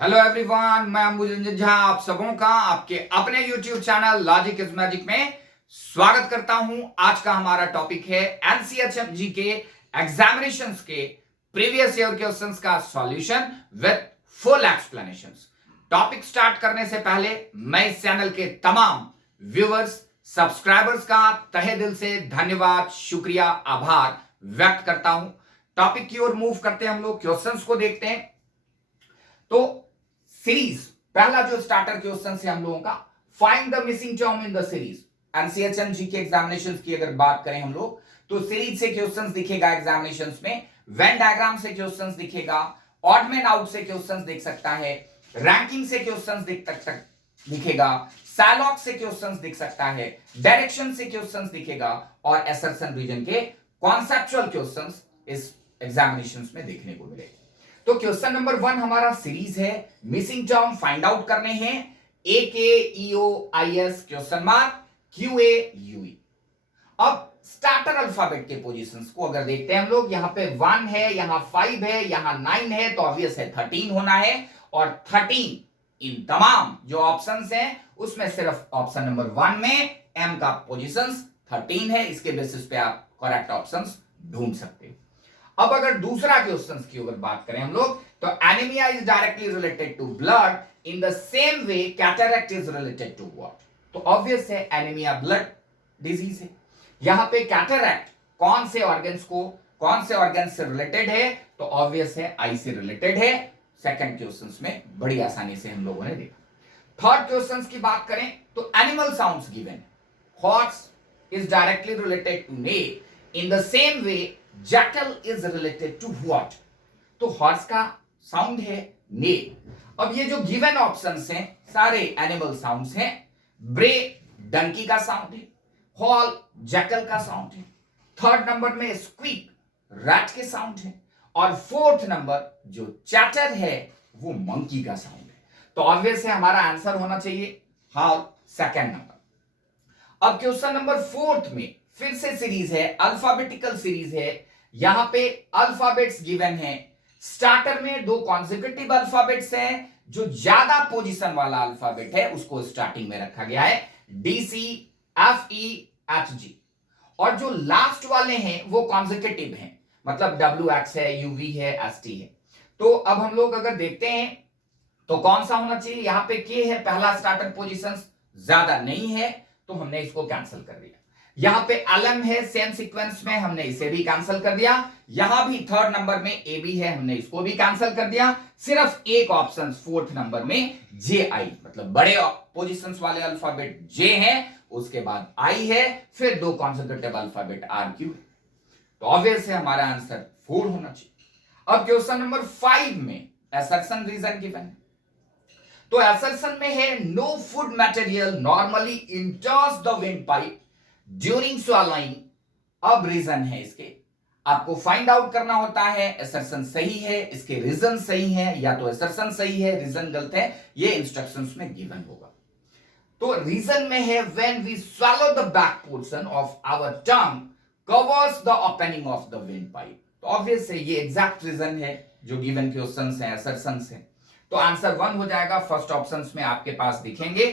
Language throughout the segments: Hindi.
हेलो एवरीवन, मैं अंबुजन झा आप सबों का आपके अपने YouTube channel logic is magic में स्वागत करता हूं। आज का हमारा टॉपिक है एनसीएचएमजी के एग्जामिनेशंस के प्रीवियस ईयर क्वेश्चंस का solution with full explanations. Topic start करने से पहले मैं इस चैनल के तमाम व्यूअर्स सब्सक्राइबर्स का तहे दिल से धन्यवाद, शुक्रिया, आभार व्यक्त करता हूं। टॉपिक की ओर मूव करते हैं, हम लोग क्वेश्चंस को देखते हैं। तो सीरीज पहला जो स्टार्टर क्वेश्चन है हम लोगों का, find the missing term in the series. NCHM JEE के एग्जामिनेशंस की अगर बात करें हम लोग तो सीरीज से क्वेश्चंस दिखेगा एग्जामिनेशंस में, वेन डायग्राम से क्वेश्चंस दिखेगा, ऑड मैन आउट से क्वेश्चंस दिख सकता है, रैंकिंग से क्वेश्चंस दिखेगा, सैलॉक से क्वेश्चंस दिख सकता है, डायरेक्शन से क्वेश्चंस दिखेगा और असर्शन रीजन के कॉन्सेप्चुअल क्वेश्चंस इस एग्जामिनेशंस में देखने को मिलेगा। तो क्वेश्चन नंबर 1 हमारा सीरीज है, मिसिंग टर्म फाइंड आउट करने हैं, A K E O I S question mark Q A U E. अब स्टार्टर अल्फाबेट के पोजीशंस को अगर देखते हैं हम लोग, यहां पे 1 है, यहां 5 है, यहां 9 है, तो ऑब्वियस है 13 होना है। और 13 इन तमाम जो ऑप्शंस हैं उसमें सिर्फ ऑप्शन नंबर 1 में एम का पोजीशंस 13 है। इसके बेसिस पे आप करेक्ट ऑप्शंस ढूंढ सकते हैं। अब अगर दूसरा क्वेश्चन की अगर बात करें हम लोग तो anaemia is directly related to blood in the same way cataract is related to what. तो ऑब्वियस है एनीमिया ब्लड डिजीज है। यहां पे कैटरैक्ट कौन से ऑर्गन से रिलेटेड है, तो ऑब्वियस है आई से रिलेटेड है। सेकंड क्वेश्चंस में बड़ी आसानी से हम लोगों ने देखा। थर्ड क्वेश्चंस की बात करें तो animal sounds given, horse is directly related to neigh in the same way jackal is related to what. तो हॉर्स का साउंड है नेल। अब ये जो गिवन ऑप्शंस हैं सारे एनिमल साउंड्स हैं। ब्रे डंकी का साउंड है, हॉल जैकल का साउंड है, थर्ड नंबर में स्क्वीक रैट के साउंड है और फोर्थ नंबर जो चैटर है वो मंकी का साउंड है। तो ऑब्वियस है हमारा आंसर होना चाहिए हॉल सेकंड नंबर। अब क्वेश्चन नंबर 4 में फिर से सीरीज है, अल्फाबेटिकल सीरीज है। यहां पे अल्फाबेट्स गिवन है। स्टार्टर में 2 कॉन्सेक्यूटिव अल्फाबेट्स हैं। जो ज्यादा पोजीशन वाला अल्फाबेट है उसको स्टार्टिंग में रखा गया है, D C F E H G. और जो लास्ट वाले हैं वो कॉन्सेक्यूटिव हैं, मतलब डब्ल्यू एक्स है, यूवी है, एस टी है। तो अब हम लोग अगर देखते हैं तो कौन सा होना चाहिए, यहां पे के है, पहला स्टार्टर पोजीशन ज्यादा नहीं है तो हमने इसको कैंसिल कर दिया। यहां पे एलएम है सेम सीक्वेंस में, हमने इसे भी कैंसिल कर दिया। यहां भी थर्ड नंबर में ए बी है, हमने इसको भी कैंसिल कर दिया। सिर्फ एक ऑप्शन फोर्थ नंबर में जे आई, मतलब बड़े पोजीशंस वाले अल्फाबेट जे है, उसके बाद आई है, फिर 2 कॉन्सेक्यूटिव अल्फाबेट आर क्यू है। तो ऑब्वियस है हमारा आंसर 4 होना चाहिए। अब क्वेश्चन नंबर 5 में असर्शन रीजन गिवन है। तो असर्शन में है no food material normally enters the windpipe during swallowing। अब रीजन है इसके, आपको फाइंड आउट करना होता है असर्शन सही है, इसके रीजन सही है, या तो असर्शन सही है रीजन गलत है, ये इंस्ट्रक्शंस में गिवन होगा। तो रीजन में है when we swallow the back portion of our tongue covers the opening of the windpipe। तो ऑब्वियस है ये एग्जैक्ट रीजन है जो गिवन क्वेश्चंस हैं, असर्शंस हैं। तो आंसर 1 हो जाएगा। फर्स्ट ऑप्शंस में आपके पास दिखेंगे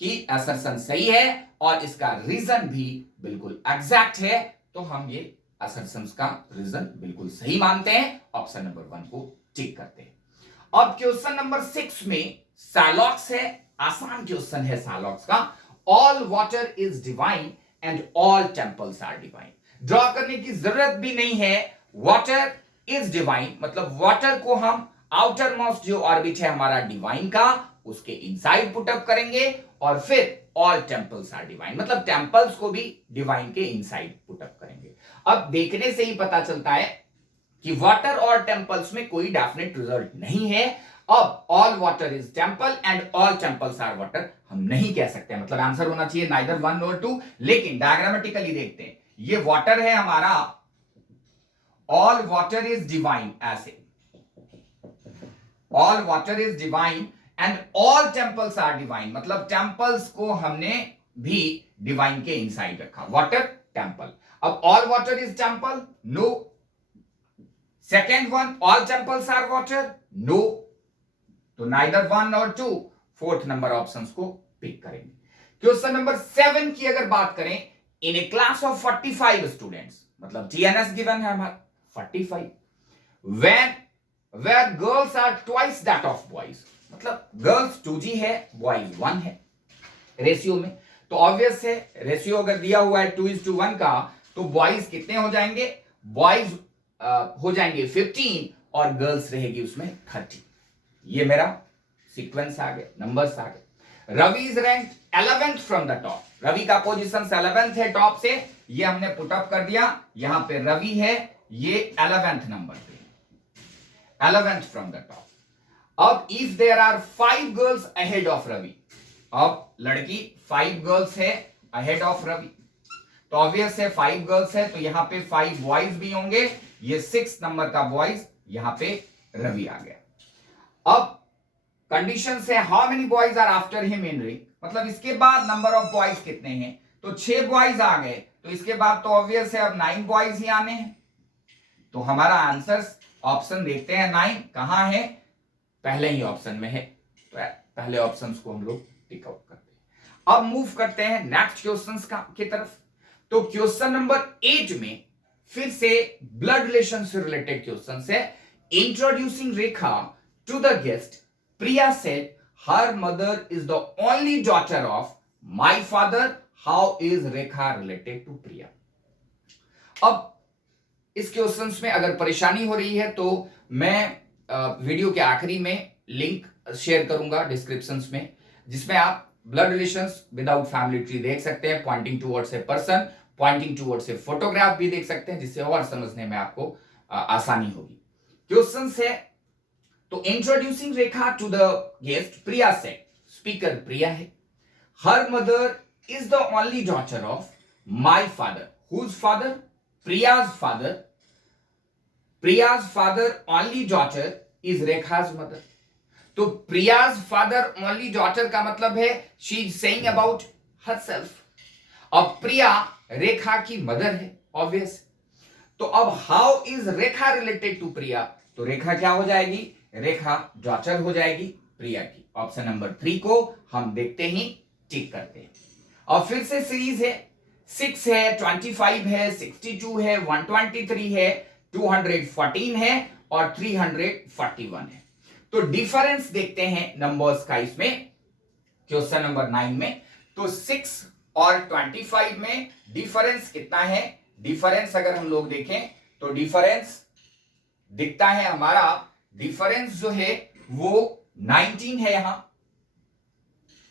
कि असर्शन सही है और इसका रीजन भी बिल्कुल एग्जैक्ट है, तो हम ये असर्शंस का रीजन बिल्कुल सही मानते हैं, ऑप्शन नंबर 1 को टिक करते हैं। अब क्वेश्चन नंबर 6 में सैलॉक्स है, आसान क्वेश्चन है सैलॉक्स का। All water is divine and all temples are divine. Draw करने की जरूरत भी नहीं है। वाटर इज डिवाइन मतलब वाटर को हम आउटर मोस्ट जो ऑर्बिट है हमारा डिवाइन का, उसके इनसाइड पुटअप करेंगे और फिर ऑल टेंपल्स आर डिवाइन मतलब टेंपल्स को भी डिवाइन के इनसाइड पुटअप करेंगे। अब देखने से ही पता चलता है कि वाटर और टेंपल्स में कोई डेफिनेट रिजल्ट नहीं है। अब all water is temple and all temples are water हम नहीं कह सकते, मतलब आंसर होना चाहिए नाइदर 1 और 2। लेकिन डायग्रामेटिकली देखते हैं, ये वाटर है हमारा, ऑल वाटर इज डिवाइन, ऐसे all water is divine and all temples are divine मतलब टेंपल्स को हमने भी डिवाइन के इनसाइड रखा, वाटर टेंपल। अब all water is temple, no. Second one, all temples are water, no. तो नाइदर 1 और 2, फोर्थ नंबर ऑप्शंस को पिक करेंगे। क्वेश्चन नंबर 7 की अगर बात करें, in a class of 45 students, मतलब टीएनएस गिवन है हमारा 45, when where girls are twice that of boys, मतलब गर्ल्स 2G है, बॉयज 1 है रेशियो में। तो ऑब्वियस है रेशियो अगर दिया हुआ है 2:1 का, तो बॉयज कितने हो जाएंगे, बॉयज हो जाएंगे 15 और गर्ल्स रहेगी उसमें 30। ये मेरा सीक्वेंस आ गया, नंबर्स आ गए। Ravi is rank 11th from the top, Ravi का पोजीशन 11th है टॉप से, ये हमने पुट अप कर दिया। यहां पे रवि है, ये 11th नंबर पे, 11th फ्रॉम द टॉप। अब if there are 5 girls ahead of Ravi, अब लड़की 5 गर्ल्स है अहेड ऑफ रवि, तो ऑब्वियस है 5 गर्ल्स है, तो यहां पे 5 बॉयज भी होंगे, ये 6 नंबर का बॉयज यहां पे रवि आ गया। अब कंडीशन है how many boys are after him in ring, मतलब इसके बाद नंबर ऑफ बॉयज कितने हैं, तो 6 बॉयज आ गए, तो इसके बाद तो ऑब्वियस है अब 9 बॉयज ही आने हैं। तो हमारा आंसर ऑप्शन देखते हैं 9 कहां है, पहले ही ऑप्शन में है, तो पहले ऑप्शन को हम लोग टिक आउट करते हैं। अब मूव करते हैं नेक्स्ट क्वेश्चंस की तरफ। तो क्वेश्चन नंबर 8 में फिर से ब्लड रिलेशन से रिलेटेड क्वेश्चन है। Introducing Rekha to the guest, Priya said her mother is the only daughter of my father, how is Rekha related to Priya. अब इस क्वेश्चंस में अगर परेशानी हो रही है तो मैं वीडियो के आखिरी में लिंक शेयर करूंगा डिस्क्रिप्शन में, जिसमें आप blood relations without family tree देख सकते हैं, pointing towards a person, pointing towards a photograph भी देख सकते हैं, जिससे और समझने में आपको आसानी होगी। क्वेश्चन है, तो introducing Rekha to the guest, Priya से, स्पीकर प्रिया है, her mother is the only daughter of my father, whose father, Priya's father, Priya's father only daughter is Rekha's mother. तो प्रियाज फादर ओनली डॉटर का मतलब है she is saying about herself. अब प्रिया रेखा की मदर है ऑब्वियस, तो अब how is Rekha related to Priya, तो रेखा क्या हो जाएगी, रेखा डॉटर हो जाएगी प्रिया की। ऑप्शन नंबर 3 को हम देखते ही टिक करते हैं। और फिर से सीरीज है, 6 है, 25 है, 62 है, 123 है, 214 है और 341 है। तो डिफरेंस देखते हैं नंबर्स का इसमें क्वेश्चन नंबर 9 में। तो 6 और 25 में डिफरेंस कितना है, डिफरेंस अगर हम लोग देखें तो डिफरेंस दिखता है हमारा, डिफरेंस जो है वो 19 है,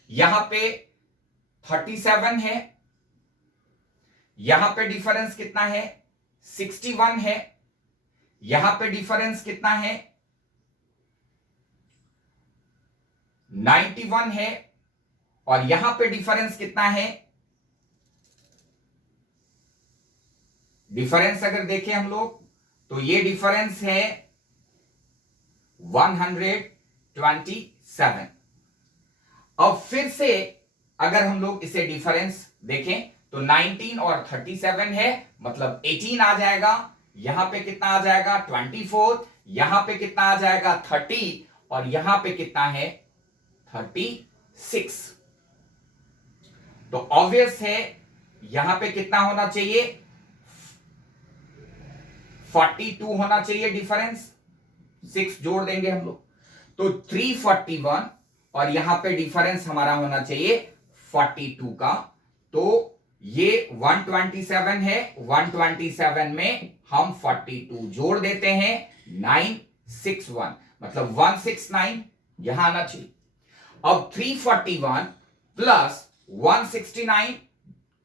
यहां पे 37 है, यहां पे डिफरेंस कितना है 61 है, यहां पे डिफरेंस कितना है 91 है, और यहां पे डिफरेंस कितना है, डिफरेंस अगर देखें हम लोग तो ये डिफरेंस है 127। अब फिर से अगर हम लोग इसे डिफरेंस देखें तो 19 और 37 है, मतलब 18 आ जाएगा, यहां पे कितना आ जाएगा 24, यहां पे कितना आ जाएगा 30 और यहां पे कितना है 36। तो ऑब्वियस है यहां पे कितना होना चाहिए 42 होना चाहिए डिफरेंस, 6 जोड़ देंगे हम लोग तो 341, और यहां पे डिफरेंस हमारा होना चाहिए 42 का, तो ये 127 है, 127 में हम 42 जोड़ देते हैं 961, मतलब 169 यहां आना चाहिए। अब 341 प्लस 169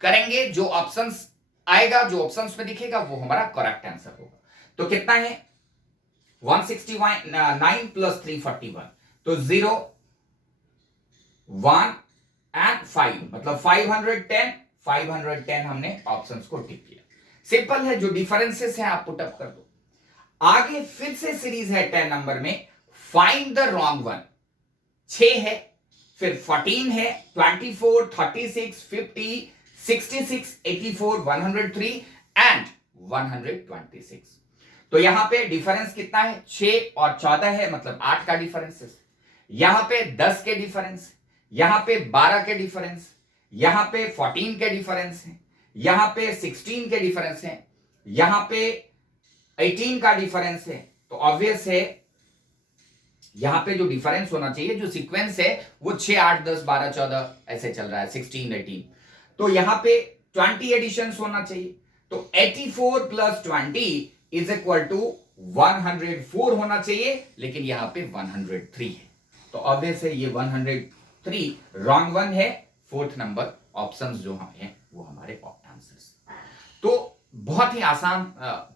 करेंगे, जो ऑप्शंस आएगा, जो ऑप्शंस में दिखेगा वो हमारा करेक्ट आंसर होगा। तो कितना है 169 प्लस 341, तो 0 1 एंड 5, मतलब 510 हमने ऑप्शंस को टिक किया। सिंपल है, जो डिफरेंसेस है आप पुट अप कर दो। आगे फिर से सीरीज है 10 नंबर में, फाइंड द रॉन्ग वन। 6 है, फिर 14 है, 24, 36, 50, 66, 84, 103 एंड 126। तो यहां पे डिफरेंस कितना है 6 और 14 है, मतलब 8 का डिफरेंस है। यहां पे 10 के डिफरेंस, यहां पे 12 के डिफरेंस, यहां पे 14 के डिफरेंस है, यहां पे 16 के डिफरेंस है, यहां पे 18 का डिफरेंस है। तो ऑब्वियस है यहां पे जो डिफरेंस होना चाहिए, जो सीक्वेंस है वो 6, 8, 10, 12, 14 ऐसे चल रहा है, 16, 18। तो यहां पे 20 एडिशन होना चाहिए। तो 84 प्लस 20 इज इक्वल टू 104 होना चाहिए, लेकिन यहां पे 103 है। तो ऑब्वियस है ये 103 रॉन्ग वन है। फोर्थ नंबर ऑप्शंस जो हम हैं वो हमारे आंसर्स। तो बहुत ही आसान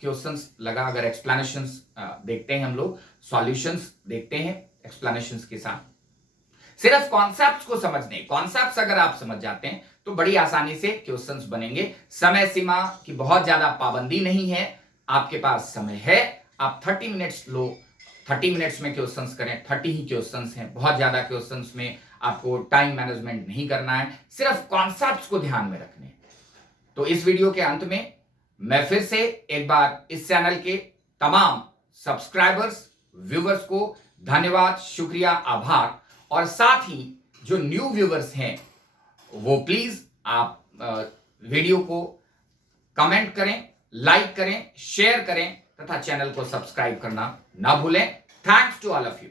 क्वेश्चंस लगा। अगर एक्सप्लेनेशंस देखते हैं हम लोग, सॉल्यूशंस देखते हैं एक्सप्लेनेशंस के साथ, सिर्फ कॉन्सेप्ट्स को समझने, कॉन्सेप्ट्स अगर आप समझ जाते हैं तो बड़ी आसानी से क्वेश्चंस बनेंगे। समय सीमा की बहुत ज्यादा पाबंदी नहीं है, आपके पास समय है, आप 30 मिनट्स लो, 30 मिनट्स में क्वेश्चंस करें। 30 ही क्वेश्चंस हैं, बहुत ज्यादा क्वेश्चंस में आपको टाइम मैनेजमेंट नहीं करना है, सिर्फ कॉन्सेप्ट्स को ध्यान में रखने। तो इस वीडियो के अंत में मैं फिर से एक बार इस चैनल के तमाम सब्सक्राइबर्स, व्यूवर्स को धन्यवाद, शुक्रिया, आभार। और साथ ही जो न्यू व्यूवर्स हैं वो प्लीज आप वीडियो को कमेंट करें, लाइक करें, शेयर करें तथा चैनल को सब्सक्राइब करना ना भूलें। Thanks to all of you.